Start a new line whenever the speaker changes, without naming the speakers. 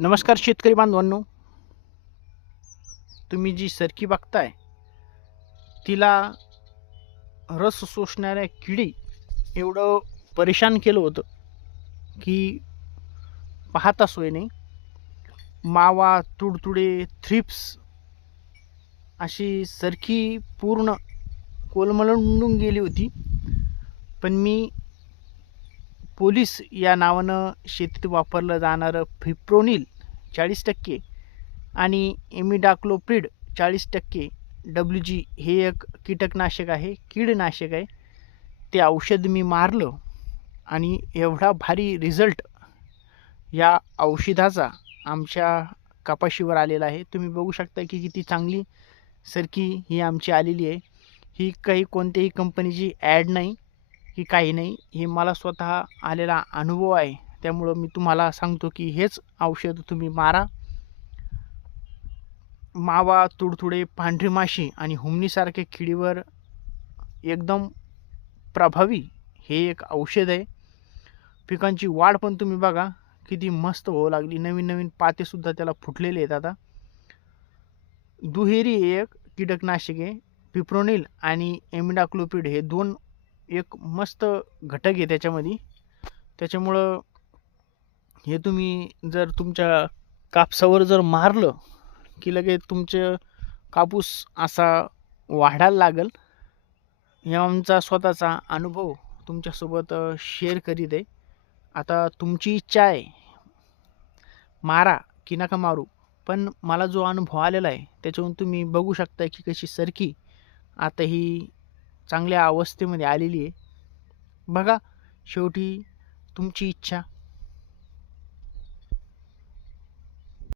नमस्कार शेतकरी बांधवांनो. तुम्ही जी सरकी बघताय तिला रस सोसणाऱ्या किडी एवढं परेशान केलं होतं की पाहता सोय नाही. मावा तुडतुडे थ्रिप्स अशी सरकी पूर्ण कोलमलंडून गेली होती. पण मी पोलीस या नावानं शेतीत वापरलं जाणारं फिप्रोनिल चाळीस टक्के आणि एमिडाक्लोप्रिड चाळीस टक्के डब्ल्यू जी हे एक कीटकनाशक आहे कीडनाशक आहे. ते औषध मी मारलं आणि एवढा भारी रिझल्ट या औषधाचा आमच्या कपाशीवर आलेला आहे. तुम्ही बघू शकता की किती चांगली सरकी ही आमची आलेली आहे. ही काही कोणत्याही कंपनीची ॲड नाही. की काही नाही हे मला स्वतः आलेला अनुभव आहे. त्यामुळं मी तुम्हाला सांगतो की हेच औषध तुम्ही मारा. मावा तुडतुडे पांढरी माशी आणि हुमणीसारख्या किडीवर एकदम प्रभावी हे एक औषध आहे. पिकांची वाढ पण तुम्ही बघा किती मस्त होऊ लागली. नवीन नवीन पातेसुद्धा त्याला फुटलेले आहेत आता. दुहेरी एक कीटकनाशके पिप्रोनिल आणि एमिडाक्लोपिड हे दोन एक मस्त घटक आहे त्याच्यामध्ये. त्याच्यामुळं हे तुम्ही जर तुमच्या कापसावर जर मारलं की लगेच तुमचं कापूस असा वाढायला लागेल हे आमचा स्वतःचा अनुभव तुमच्यासोबत शेअर करीत आहे. आता तुमची इच्छा आहे मारा की नका मारू पण मला जो अनुभव आलेला आहे त्याच्यावरून तुम्ही बघू शकता की कशी सरकी. आता ही चांगल्या अवस्थेमध्ये आलेली आहे. बघा शेवटी तुमची इच्छा